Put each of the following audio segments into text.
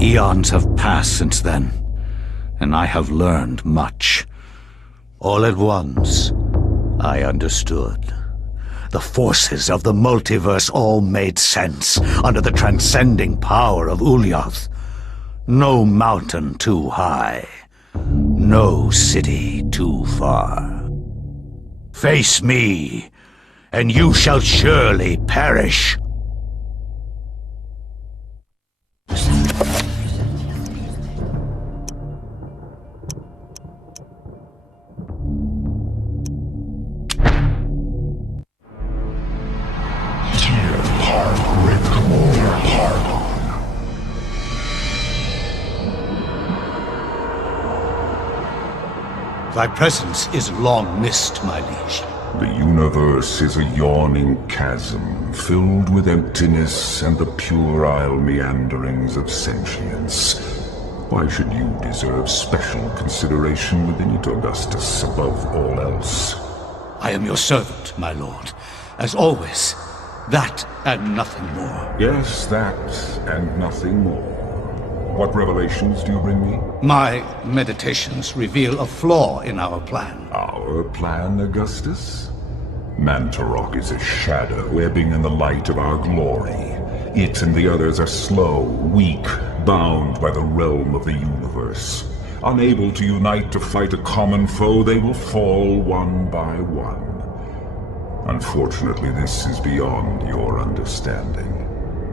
Eons have passed since then, and I have learned much. All at once, I understood. The forces of the multiverse all made sense under the transcending power of Ulyaoth. No mountain too high, no city too far. Face me, and you shall surely perish. Thy presence is long missed, my liege. The universe is a yawning chasm, filled with emptiness and the puerile meanderings of sentience. Why should you deserve special consideration within it, Augustus, above all else? I am your servant, my lord. As always, that and nothing more. Yes, that and nothing more. What revelations do you bring me? My meditations reveal a flaw in our plan. Our plan, Augustus? Mantarok is a shadow ebbing in the light of our glory. It and the others are slow, weak, bound by the realm of the universe. Unable to unite to fight a common foe, they will fall one by one. Unfortunately, this is beyond your understanding.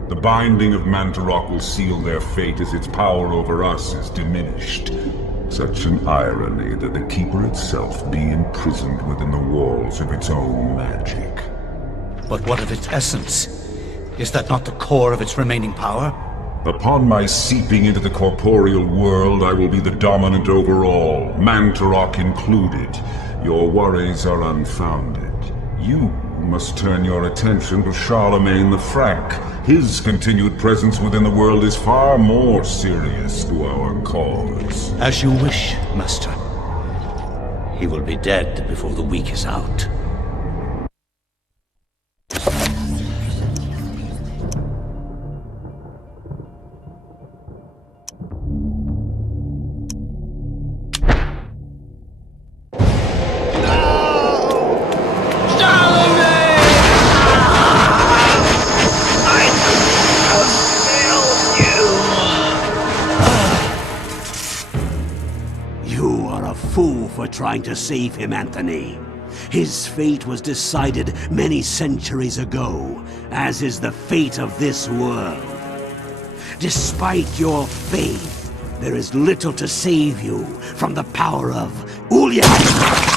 The binding of Mantarok will seal their fate as its power over us is diminished. Such an irony that the Keeper itself be imprisoned within the walls of its own magic. But what of its essence? Is that not the core of its remaining power? Upon my seeping into the corporeal world, I will be the dominant over all, Mantarok included. Your worries are unfounded. You must turn your attention to Charlemagne the Frank. His continued presence within the world is far more serious to our cause. As you wish, Master. He will be dead before the week is out. Fool for trying to save him, Anthony. His fate was decided many centuries ago, as is the fate of this world. Despite your faith, there is little to save you from the power of Ulyaoth.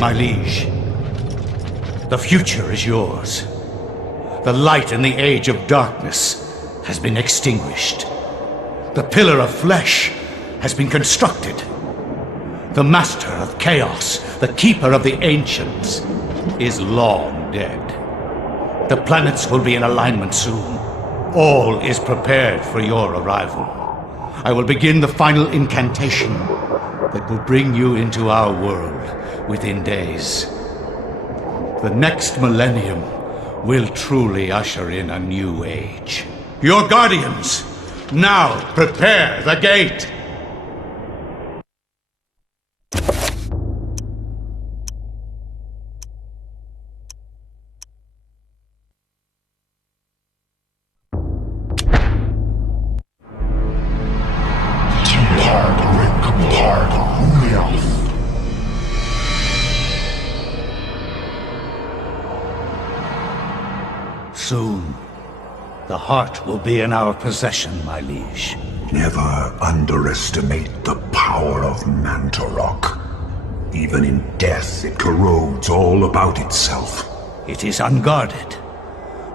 My liege, the future is yours. The light in the age of darkness has been extinguished. The pillar of flesh has been constructed. The master of chaos, the keeper of the ancients, is long dead. The planets will be in alignment soon. All is prepared for your arrival. I will begin the final incantation that will bring you into our world within days. The next millennium will truly usher in a new age. Your guardians, now prepare the gate! Soon, The heart will be in our possession, my liege. Never underestimate the power of Mantorok. Even in death, it corrodes all about itself. It is unguarded.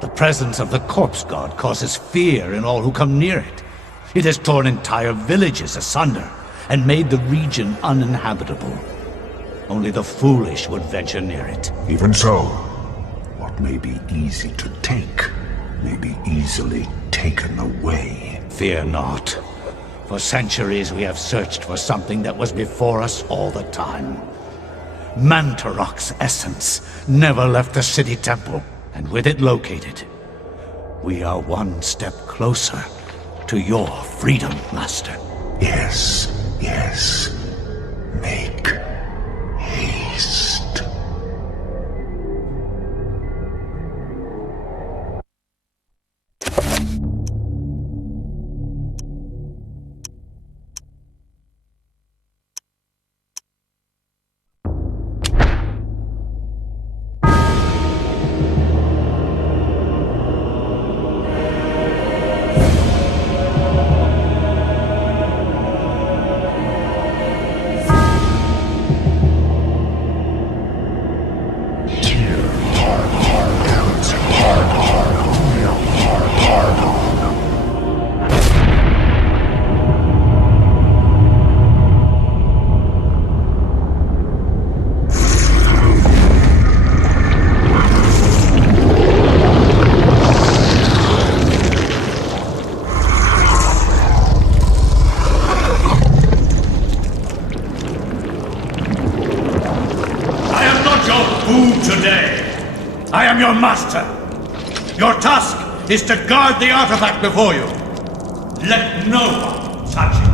The presence of the corpse god causes fear in all who come near it. It has torn entire villages asunder and made the region uninhabitable. Only the foolish would venture near it. Even so, what may be easy to take may be easily taken away. Fear not. For centuries we have searched for something that was before us all the time. Mantorok's essence never left the city temple, and with it located, we are one step closer to your freedom, Master. Yes, yes. Make haste. I am your master. Your task is to guard the artifact before you. Let no one touch it.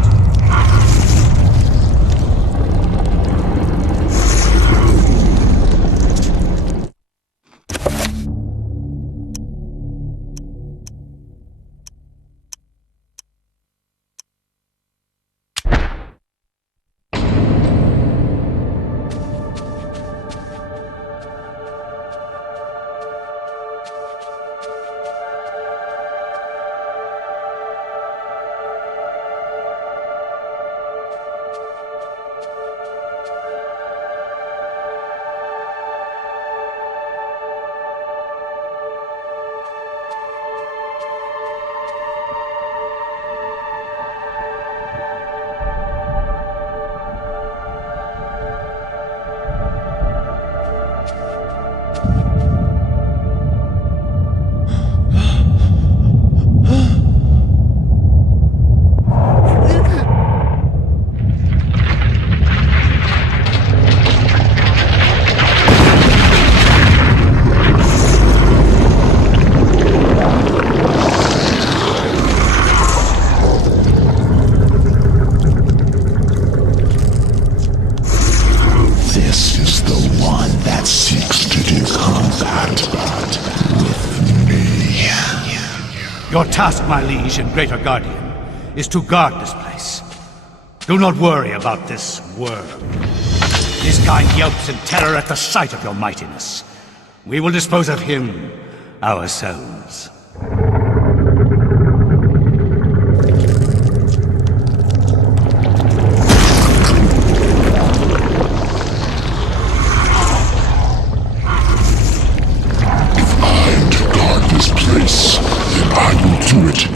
Your task, my liege and greater guardian, is to guard this place. Do not worry about this worm. His kind yelps in terror at the sight of your mightiness. We will dispose of him ourselves.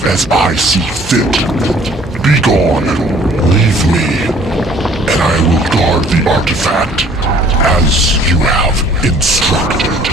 As I see fit. Be gone. Leave me, and I will guard the artifact as you have instructed.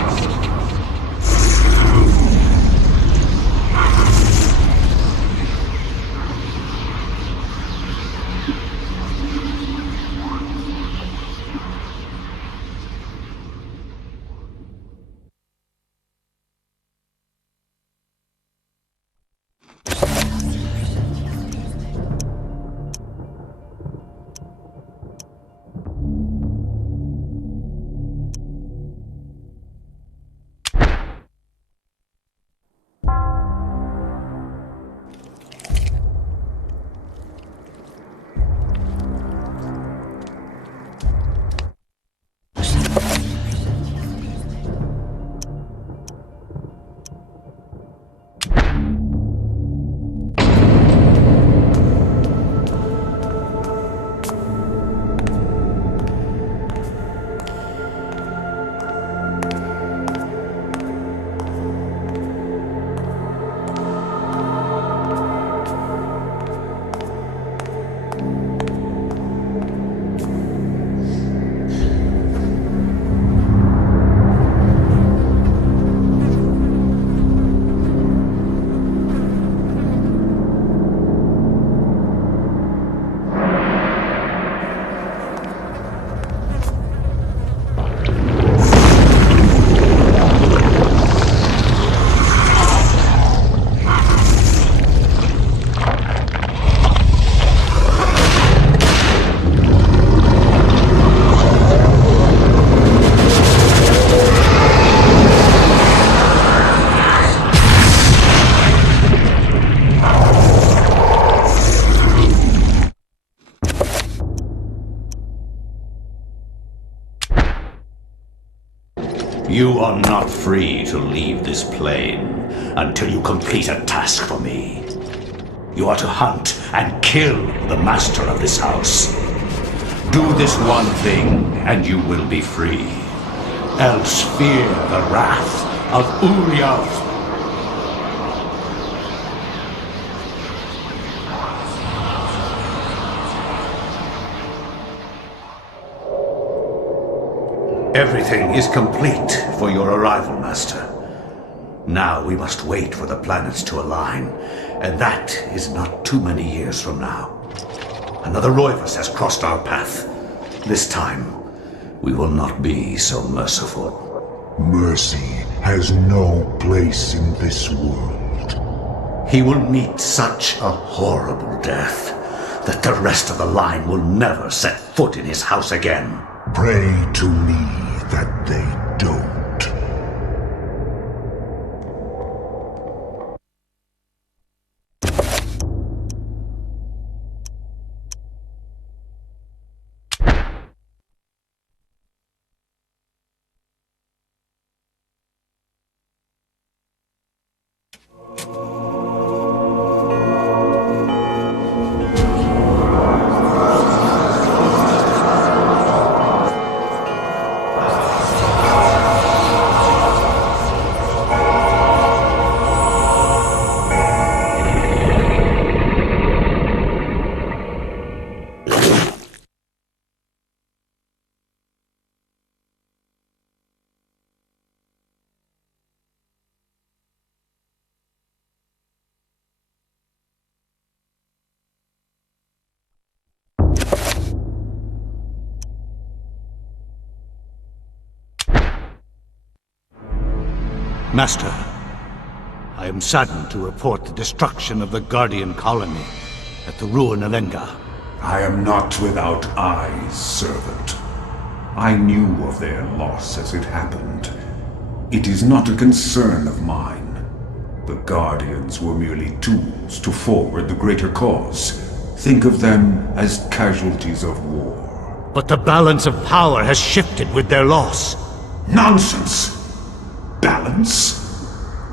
You are not free to leave this plane until you complete a task for me. You are to hunt and kill the master of this house. Do this one thing, and you will be free. Else fear the wrath of Ulyaoth. Everything is complete for your arrival, Master. Now we must wait for the planets to align, and that is not too many years from now. Another Roivas has crossed our path. This time, we will not be so merciful. Mercy has no place in this world. He will meet such a horrible death that the rest of the line will never set foot in his house again. Pray to me that they don't. Master, I am saddened to report the destruction of the Guardian colony at the ruin of Enga. I am not without eyes, servant. I knew of their loss as it happened. It is not a concern of mine. The Guardians were merely tools to forward the greater cause. Think of them as casualties of war. But the balance of power has shifted with their loss. Nonsense! Balance?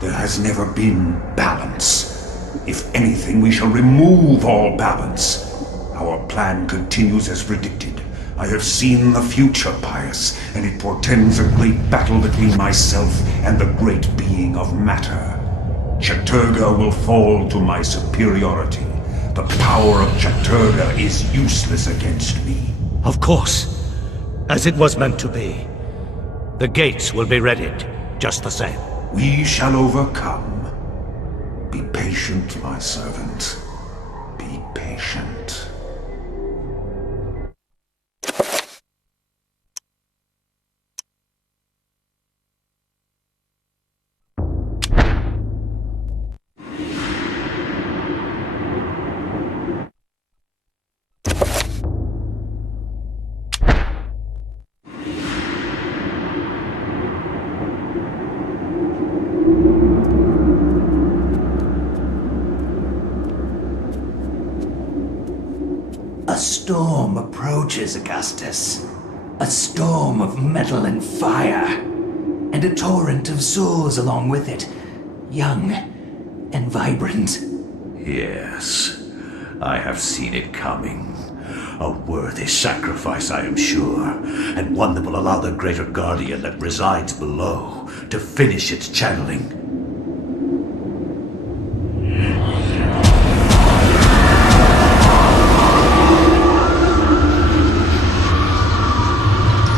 There has never been balance. If anything, we shall remove all balance. Our plan continues as predicted. I have seen the future, Pius, and it portends a great battle between myself and the great being of matter. Chattur'gha will fall to my superiority. The power of Chattur'gha is useless against me. Of course, as it was meant to be. The gates will be readied, just the same. We shall overcome. Be patient, my servant. Be patient. A storm approaches, Augustus. A storm of metal and fire. And a torrent of souls along with it. Young and vibrant. Yes, I have seen it coming. A worthy sacrifice, I am sure, and one that will allow the greater guardian that resides below to finish its channeling.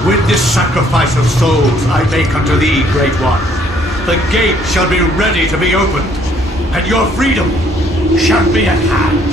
With this sacrifice of souls I make unto thee, Great One, the gate shall be ready to be opened, and your freedom shall be at hand.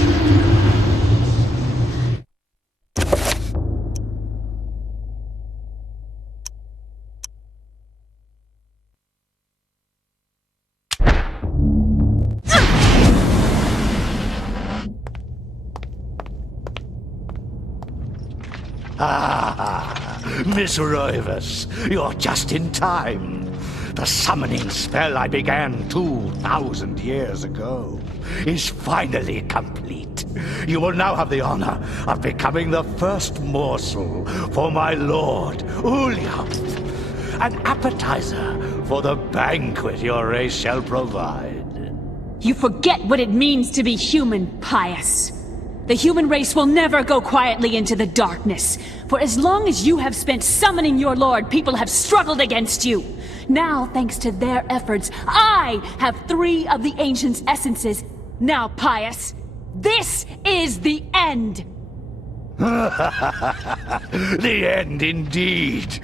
Miss Roivas, you're just in time. The summoning spell I began 2,000 years ago is finally complete. You will now have the honor of becoming the first morsel for my lord, Ulyaoth. an appetizer for the banquet your race shall provide. You forget what it means to be human, Pious. The human race will never go quietly into the darkness. For as long as you have spent summoning your lord, people have struggled against you. Now, thanks to their efforts, I have 3 of the Ancient's essences. Now, Pious, this is the end! The end indeed.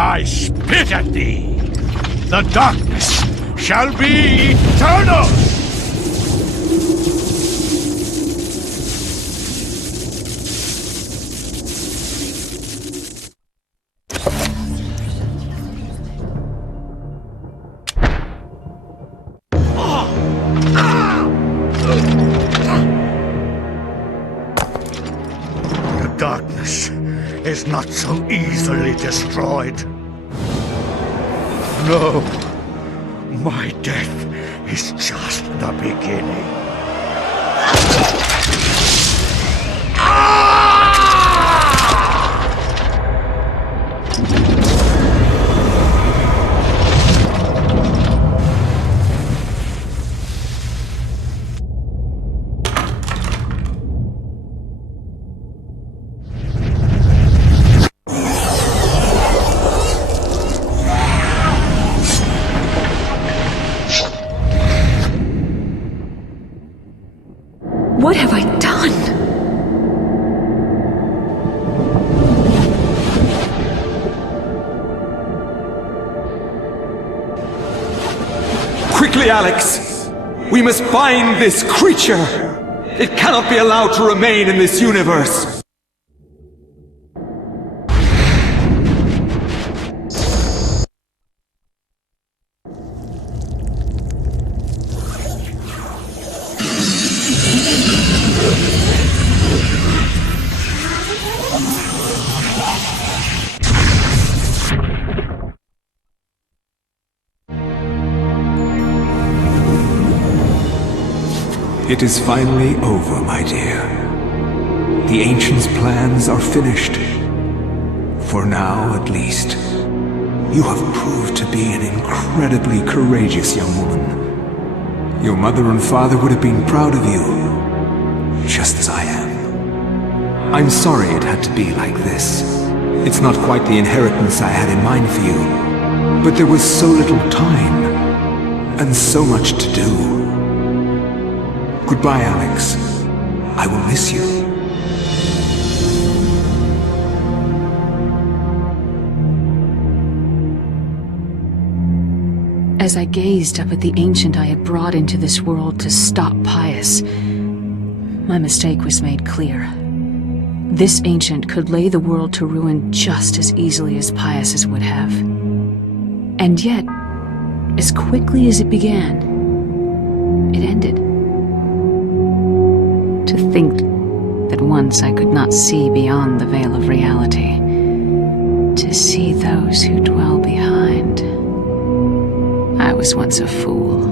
I spit at thee! The darkness shall be eternal! The darkness is not so easily destroyed. No, my death is just the beginning. What have I done? Quickly, Alex! We must find this creature! It cannot be allowed to remain in this universe! It is finally over, my dear. The Ancients' plans are finished. For now, at least. You have proved to be an incredibly courageous young woman. Your mother and father would have been proud of you, just as I am. I'm sorry it had to be like this. It's not quite the inheritance I had in mind for you, but there was so little time, and so much to do. Goodbye, Alex. I will miss you. As I gazed up at the ancient I had brought into this world to stop Pius, my mistake was made clear. This ancient could lay the world to ruin just as easily as Pius's would have. And yet, as quickly as it began, it ended. To think that once I could not see beyond the veil of reality, to see those who dwell behind. I was once a fool.